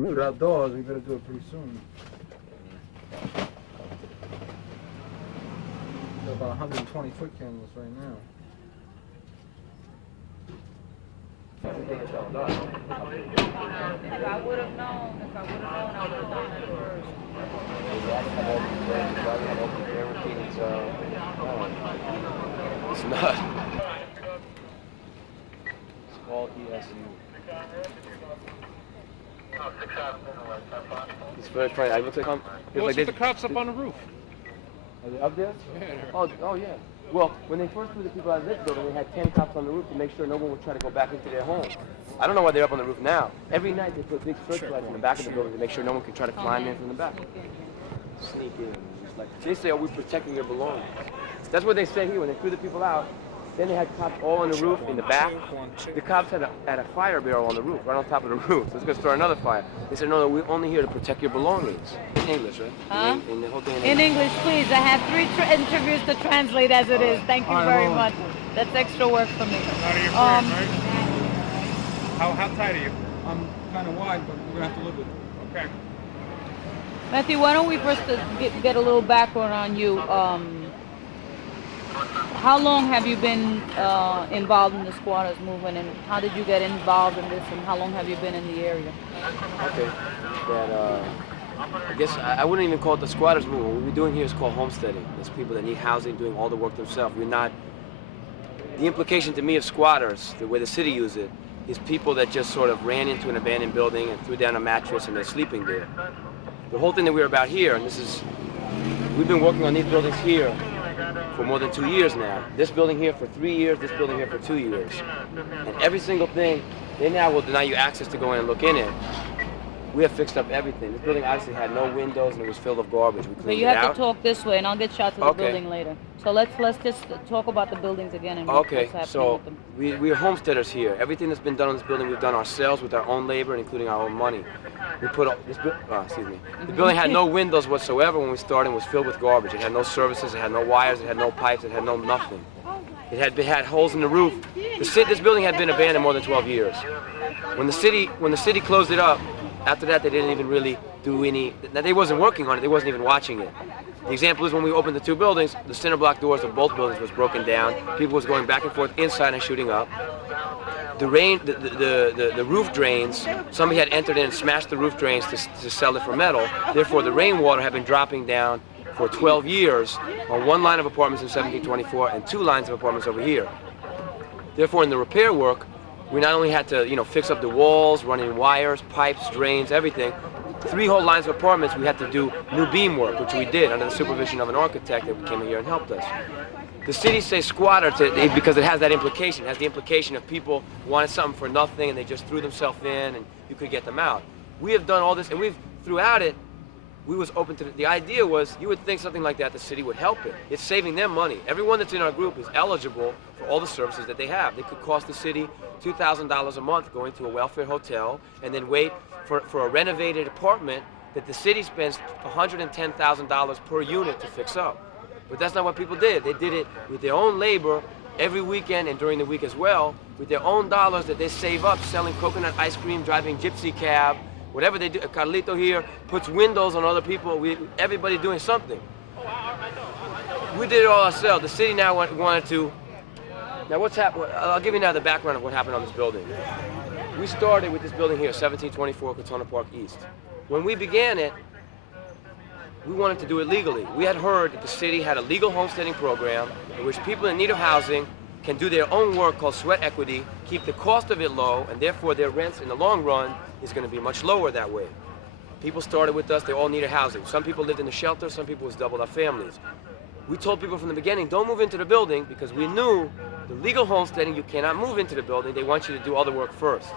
We're outdoors, we better do it pretty soon. Got about 120 foot candles right now. If I would have known, I would have done it first. It's not. It's called ESU. It's very funny. I look like I'm. What's with the cops up on the roof? Are they up there? Yeah. Oh yeah. Well, when they first threw the people out of this building, they had 10 cops on the roof to make sure no one would try to go back into their home. I don't know why they're up on the roof now. Every night they put big searchlights in the back of the building to make sure no one can try to climb in from the back. Sneak in. Just like they say, "Oh, we're protecting your belongings." That's what they say here when they threw the people out. Then they had cops all on the roof in the back. The cops had a fire barrel on the roof, right on top of the roof. So it's going to start another fire. They said, no, we're only here to protect your belongings. In English, right? Huh? In the whole thing In English, please. I have 3 interviews to translate as it is. Thank you very much. That's extra work for me. Out of your frame, right? How tight are you? I'm kind of wide, but we're going to have to live with it. Okay. Matthew, why don't we first get a little background on you? How long have you been involved in the squatters movement, and how did you get involved in this, and how long have you been in the area? Okay. I guess I wouldn't even call it the squatters movement. What we're doing here is called homesteading. There's people that need housing doing all the work themselves. We're not. The implication to me of squatters, the way the city uses it, is people that just sort of ran into an abandoned building and threw down a mattress and they're sleeping there. The whole thing that we're about here, and we've been working on these buildings here for more than 2 years now. This building here for 3 years, this building here for 2 years. And every single thing, they now will deny you access to go in and look in it. We have fixed up everything. This building obviously had no windows and it was filled with garbage. We But cleaned you it have out. to talk this way, and I'll get shot to the Okay. building later. So let's just talk about the buildings again and what's Okay, happening so with them. we're homesteaders here. Everything that's been done on this building, we've done ourselves with our own labor, including our own money. We put The building had no windows whatsoever when we started. It was filled with garbage. It had no services. It had no wires. It had no pipes. It had no nothing. It had holes in the roof. This building had been abandoned more than 12 years. When the city closed it up, after that they didn't even really do any. They wasn't working on it. They wasn't even watching it. The example is when we opened the 2 buildings, the center block doors of both buildings was broken down. People was going back and forth inside and shooting up. The roof drains, somebody had entered in and smashed the roof drains to sell it for metal. Therefore, the rainwater had been dropping down for 12 years on 1 line of apartments in 1724 and 2 lines of apartments over here. Therefore, in the repair work, we not only had to, fix up the walls, run in wires, pipes, drains, everything. 3 whole lines of apartments, we had to do new beam work, which we did under the supervision of an architect that came here and helped us. The city says squatter because it has that implication. It has the implication of people wanted something for nothing and they just threw themselves in and you could get them out. We have done all this, and throughout it, we was open to the idea was you would think something like that the city would help it. It's saving them money. Everyone that's in our group is eligible for all the services that they have. They could cost the city $2,000 a month going to a welfare hotel and then wait for a renovated apartment that the city spends $110,000 per unit to fix up. But that's not what people did. They did it with their own labor every weekend and during the week as well, with their own dollars that they save up selling coconut ice cream, driving gypsy cab, whatever they do. Carlito here puts windows on other people. Everybody doing something. We did it all ourselves. The city now wanted to. Now what's happened? I'll give you now the background of what happened on this building. We started with this building here, 1724 Katona Park East. When we began it, we wanted to do it legally. We had heard that the city had a legal homesteading program in which people in need of housing can do their own work called sweat equity, keep the cost of it low, and therefore their rents in the long run is going to be much lower that way. People started with us, they all needed housing. Some people lived in the shelter, some people was doubled up families. We told people from the beginning, don't move into the building because we knew the legal homesteading, you cannot move into the building. They want you to do all the work first.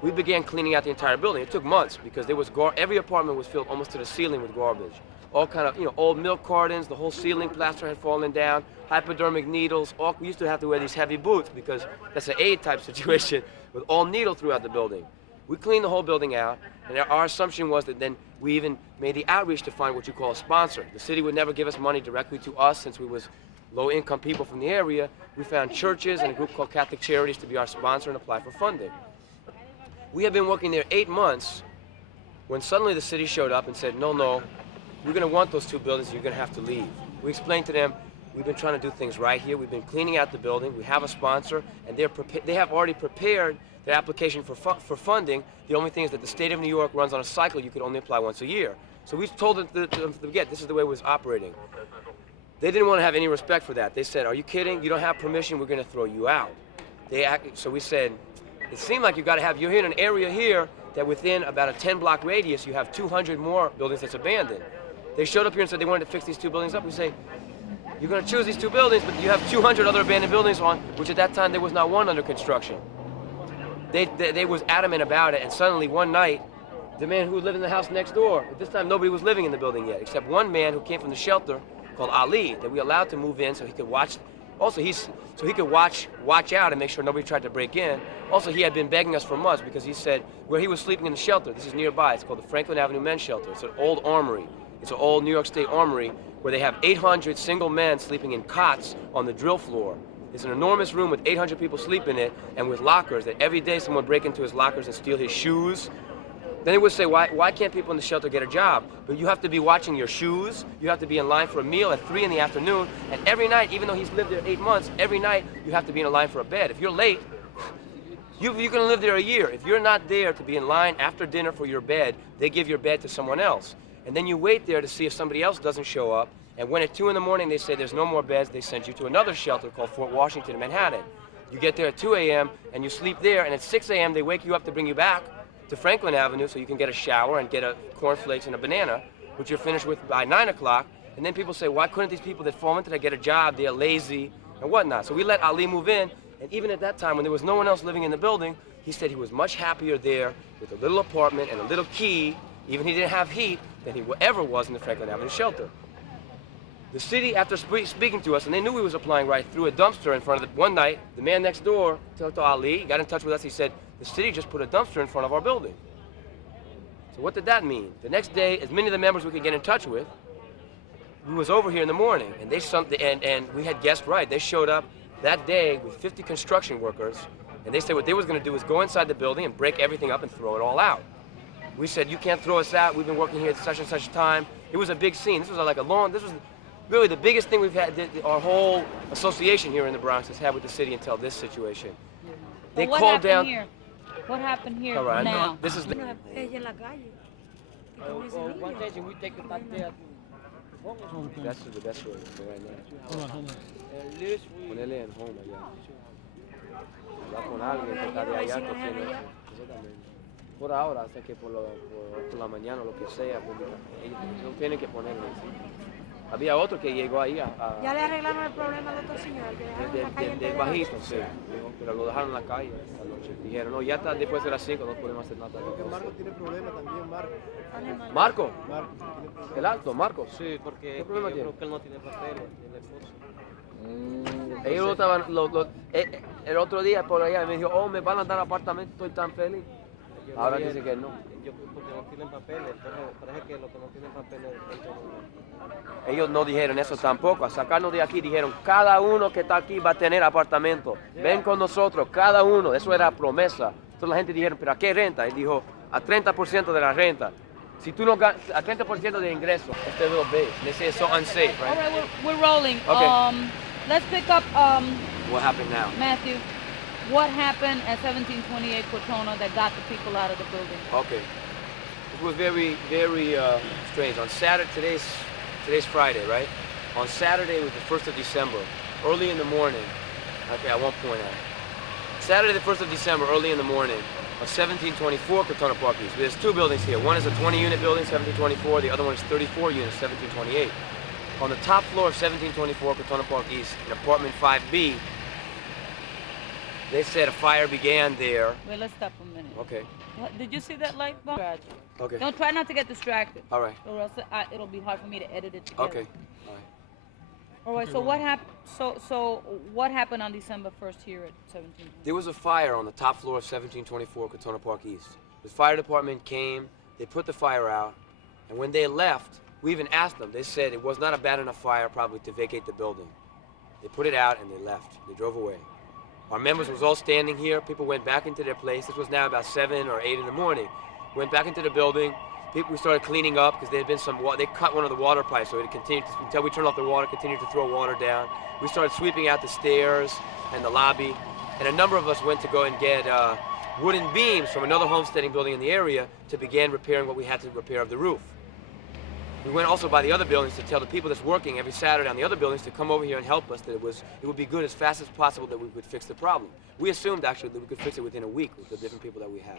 We began cleaning out the entire building. It took months because there was every apartment was filled almost to the ceiling with garbage. All kind of, old milk cartons, the whole ceiling plaster had fallen down, hypodermic needles. We used to have to wear these heavy boots because that's an aid type situation with all needle throughout the building. We cleaned the whole building out, and our assumption was that then we even made the outreach to find what you call a sponsor. The city would never give us money directly to us since we was low-income people from the area. We found churches and a group called Catholic Charities to be our sponsor and apply for funding. We have been working there 8 months when suddenly the city showed up and said, no, you're going to want those 2 buildings, and you're going to have to leave. We explained to them, we've been trying to do things right here. We've been cleaning out the building. We have a sponsor, and they have already prepared their application for funding. The only thing is that the state of New York runs on a cycle. You could only apply once a year. So we told them to forget, this is the way it was operating. They didn't want to have any respect for that. They said, are you kidding? You don't have permission. We're going to throw you out. So we said, it seemed like you're in an area here that within about a 10-block radius, you have 200 more buildings that's abandoned. They showed up here and said they wanted to fix these 2 buildings up. We say, you're going to choose these 2 buildings, but you have 200 other abandoned buildings on, which at that time there was not one under construction. They was adamant about it, and suddenly one night, the man who lived in the house next door, at this time nobody was living in the building yet, except one man who came from the shelter called Ali, that we allowed to move in so he could watch. Also, so he could watch out and make sure nobody tried to break in. Also, he had been begging us for months because he said where he was sleeping in the shelter, this is nearby, it's called the Franklin Avenue Men's Shelter. It's an old armory. It's an old New York State armory where they have 800 single men sleeping in cots on the drill floor. It's an enormous room with 800 people sleep in it and with lockers that every day someone would break into his lockers and steal his shoes. Then they would say, why can't people in the shelter get a job? But you have to be watching your shoes, you have to be in line for a meal at 3 in the afternoon, and every night, even though he's lived there 8 months, every night you have to be in a line for a bed. If you're late, you're gonna live there a year. If you're not there to be in line after dinner for your bed, they give your bed to someone else. And then you wait there to see if somebody else doesn't show up, and when at 2 in the morning they say there's no more beds, they send you to another shelter called Fort Washington in Manhattan. You get there at 2 a.m. and you sleep there, and at 6 a.m. they wake you up to bring you back to Franklin Avenue so you can get a shower and get a cornflakes and a banana, which you're finished with by 9 o'clock. And then people say, why couldn't these people that fall into that get a job? They're lazy and whatnot. So we let Ali move in, and even at that time when there was no one else living in the building, he said he was much happier there with a little apartment and a little key, even he didn't have heat, than he ever was in the Franklin Avenue shelter. The city, after speaking to us, and they knew he was applying right, threw a dumpster in front of the, one night, the man next door talked to Ali, got in touch with us, he said, the city just put a dumpster in front of our building. So what did that mean? The next day, as many of the members we could get in touch with, we was over here in the morning, and we had guessed right. They showed up that day with 50 construction workers, and they said what they was gonna do is go inside the building and break everything up and throw it all out. We said, you can't throw us out, we've been working here at such and such time. It was a big scene. This was this was really the biggest thing we've had, our whole association here in the Bronx has had with the city until this situation. They called down. Here? What happened here all right, now? This is the, that's the best way right now. Ponele en home allá. Hablar con alguien que está de allá que tiene. Por ahora, hasta que por la mañana, lo que sea, ellos no tienen que ponerlo. Había otro que llegó ahí a ¿Ya le arreglaron el problema al otro señor? ¿Que dejaron en la calle de entera? bajito, sí. Pero lo dejaron en la calle esta noche. Dijeron, no, ya está después de las 5, no podemos hacer nada. Porque Marco tiene problemas también, Marco. ¿Marco? Marco tiene problemas. ¿El alto, Marco? Sí, porque ¿Qué problema yo tiene? creo que él no tiene papeles, tiene esposa. Ellos no estaban, el otro día por allá me dijo, oh, me van a dar apartamento, estoy tan feliz. Ellos Ahora no dice que no. Yo porque no tienen papeles, entonces parece que los que no tienen papeles Ellos no dijeron eso tampoco. A sacarnos de aquí dijeron, cada uno que está aquí va a tener apartamento. Ven con nosotros, cada uno. Eso era promesa. Entonces la gente dijeron, ¿pero a qué renta? Él dijo, a 30% de la renta. Si tú no ganas, a 30% de ingreso, este little base. They say it's so unsafe, All right? right, we're rolling. Okay. Let's pick up What happened now? Matthew. What happened at 1728 Cortona that got the people out of the building? Okay. It was very, very strange. On Saturday, today's Friday, right? On Saturday was the 1st of December, early in the morning. Okay, I won't point out. Saturday, the 1st of December, early in the morning, of 1724 Cortona Park East. There's 2 buildings here. One is a 20-unit building, 1724. The other one is 34 units, 1728. On the top floor of 1724 Cortona Park East, in apartment 5B, they said a fire began there. Wait, let's stop a minute. Okay. Did you see that light bulb? Okay. Don't try not to get distracted. All right. Or else it'll be hard for me to edit it together. Okay. All right. All right. So what happened? So what happened on December 1st here at 17? There was a fire on the top floor of 1724 Cortona Park East. The fire department came, they put the fire out, and when they left, we even asked them. They said it was not a bad enough fire probably to vacate the building. They put it out and they left. They drove away. Our members was all standing here. People went back into their place. This was now about 7 or 8 in the morning. Went back into the building. We started cleaning up because there had been they cut one of the water pipes, so it continued until we turned off the water, continued to throw water down. We started sweeping out the stairs and the lobby, and a number of us went to go and get wooden beams from another homesteading building in the area to begin repairing what we had to repair of the roof. We went also by the other buildings to tell the people that's working every Saturday on the other buildings to come over here and help us, that it would be good as fast as possible that we would fix the problem. We assumed actually that we could fix it within a week with the different people that we had.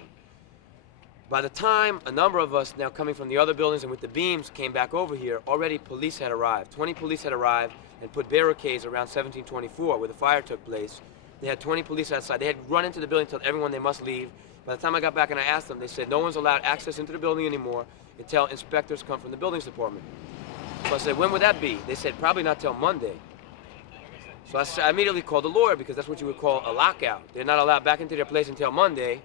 By the time a number of us now coming from the other buildings and with the beams came back over here, already police had arrived. 20 police had arrived and put barricades around 1724 where the fire took place. They had 20 police outside. They had run into the building, told everyone they must leave. By the time I got back and I asked them, they said no one's allowed access into the building anymore until inspectors come from the buildings department. So I said, when would that be? They said, probably not till Monday. So I immediately called the lawyer because that's what you would call a lockout. They're not allowed back into their place until Monday.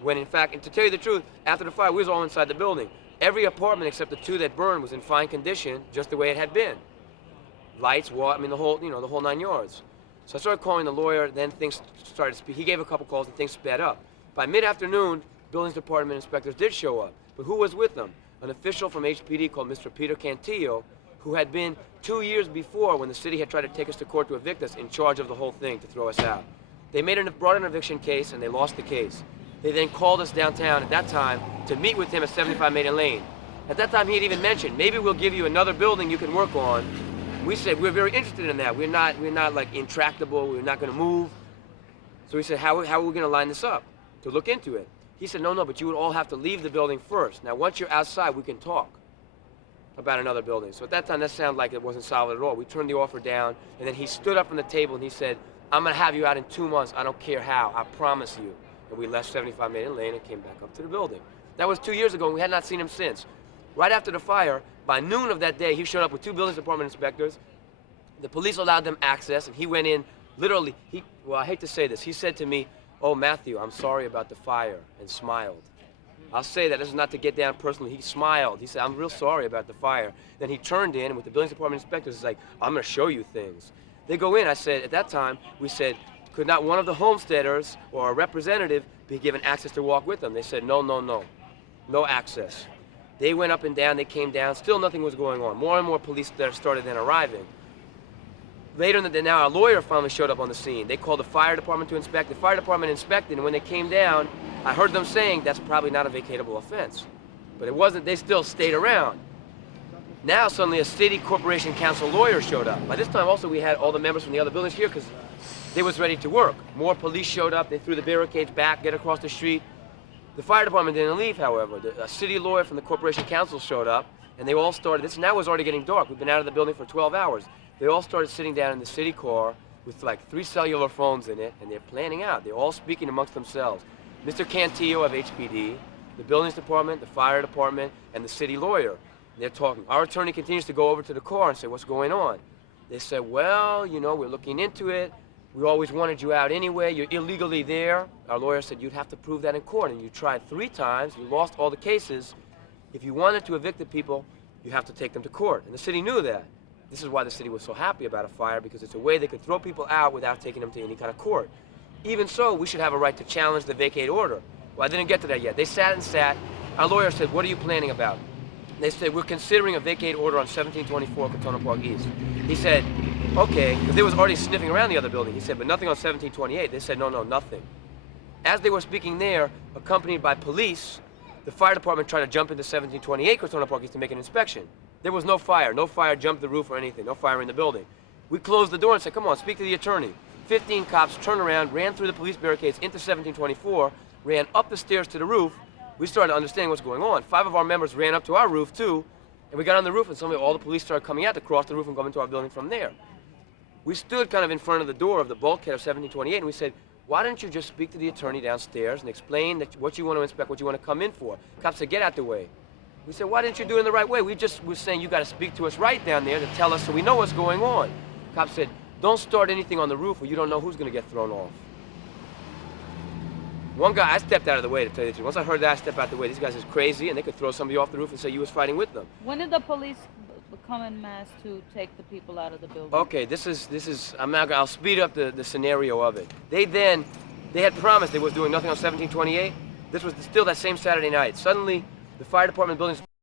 When in fact, and to tell you the truth, after the fire, we was all inside the building. Every apartment except the 2 that burned was in fine condition, just the way it had been. Lights, water, I mean the whole 9 yards. So I started calling the lawyer, then things started to speed. He gave a couple calls and things sped up. By mid-afternoon, buildings department inspectors did show up. But who was with them? An official from HPD called Mr. Peter Cantillo, who had been 2 years before when the city had tried to take us to court to evict us in charge of the whole thing to throw us out. They brought an eviction case and they lost the case. They then called us downtown at that time to meet with him at 75 Maiden Lane. At that time, he had even mentioned, maybe we'll give you another building you can work on. We said, we're very interested in that. We're not like intractable, we're not gonna move. So we said, how are we gonna line this up to look into it? He said, no, but you would all have to leave the building first. Now, once you're outside, we can talk about another building. So at that time, that sounded like it wasn't solid at all. We turned the offer down, and then he stood up from the table and he said, I'm gonna have you out in 2 months, I don't care how, I promise you. And we left 75 Maiden Lane and came back up to the building. That was 2 years ago, and we had not seen him since. Right after the fire, by noon of that day, he showed up with 2 buildings department inspectors. The police allowed them access, and he went in, literally, well, I hate to say this, he said to me, oh, Matthew, I'm sorry about the fire, and smiled. I'll say that, this is not to get down personally, he smiled. He said, I'm real sorry about the fire. Then he turned in, and with the buildings department inspectors, he's like, I'm gonna show you things. They go in, I said, at that time, we said, could not one of the homesteaders or a representative be given access to walk with them? They said, no, no access. They went up and down, they came down, still nothing was going on. More and more police that started then arriving. Later in the day, now our lawyer finally showed up on the scene. They called the fire department to inspect. The fire department inspected, and when they came down, I heard them saying that's probably not a vacatable offense. But it wasn't, they still stayed around. Now suddenly a city corporation council lawyer showed up. By this time also we had all the members from the other buildings here because they was ready to work. More police showed up, they threw the barricades back, get across the street. The fire department didn't leave, however. A city lawyer from the corporation council showed up, and they all started, this now was already getting dark. We've been out of the building for 12 hours. They all started sitting down in the city car with like 3 cellular phones in it, and they're planning out. They're all speaking amongst themselves. Mr. Cantillo of HPD, the buildings department, the fire department, and the city lawyer. They're talking. Our attorney continues to go over to the car and say, what's going on? They said, well, you know, we're looking into it. We always wanted you out anyway. You're illegally there. Our lawyer said, you'd have to prove that in court, and you tried 3 times. You lost all the cases. If you wanted to evict the people, you have to take them to court. And the city knew that. This is why the city was so happy about a fire, because it's a way they could throw people out without taking them to any kind of court. Even so, we should have a right to challenge the vacate order. Well, I didn't get to that yet. They sat and sat. Our lawyer said, what are you planning about? They said, we're considering a vacate order on 1724 Katona Park East. He said, okay, because they was already sniffing around the other building. He said, but nothing on 1728. They said, no, nothing. As they were speaking there, accompanied by police, the fire department tried to jump into 1728 Katona Park East to make an inspection. There was no fire. No fire jumped the roof or anything. No fire in the building. We closed the door and said, come on, speak to the attorney. 15 cops turned around, ran through the police barricades into 1724, ran up the stairs to the roof. We started understanding what's going on. 5 of our members ran up to our roof too, and we got on the roof, and suddenly all the police started coming out to cross the roof and go into our building from there. We stood kind of in front of the door of the bulkhead of 1728, and we said, why don't you just speak to the attorney downstairs and explain that what you want to inspect, what you want to come in for? Cops said, get out the way. We said, why didn't you do it in the right way? We just were saying you got to speak to us right down there to tell us so we know what's going on. Cops said, don't start anything on the roof or you don't know who's going to get thrown off. One guy, I stepped out of the way to tell you the truth. Once I heard that, I stepped out the way. These guys is crazy, and they could throw somebody off the roof and say you was fighting with them. When did the police come en masse to take the people out of the building? Okay, I'll speed up the scenario of it. They had promised they was doing nothing on 1728. This was still that same Saturday night. Suddenly, The fire department building's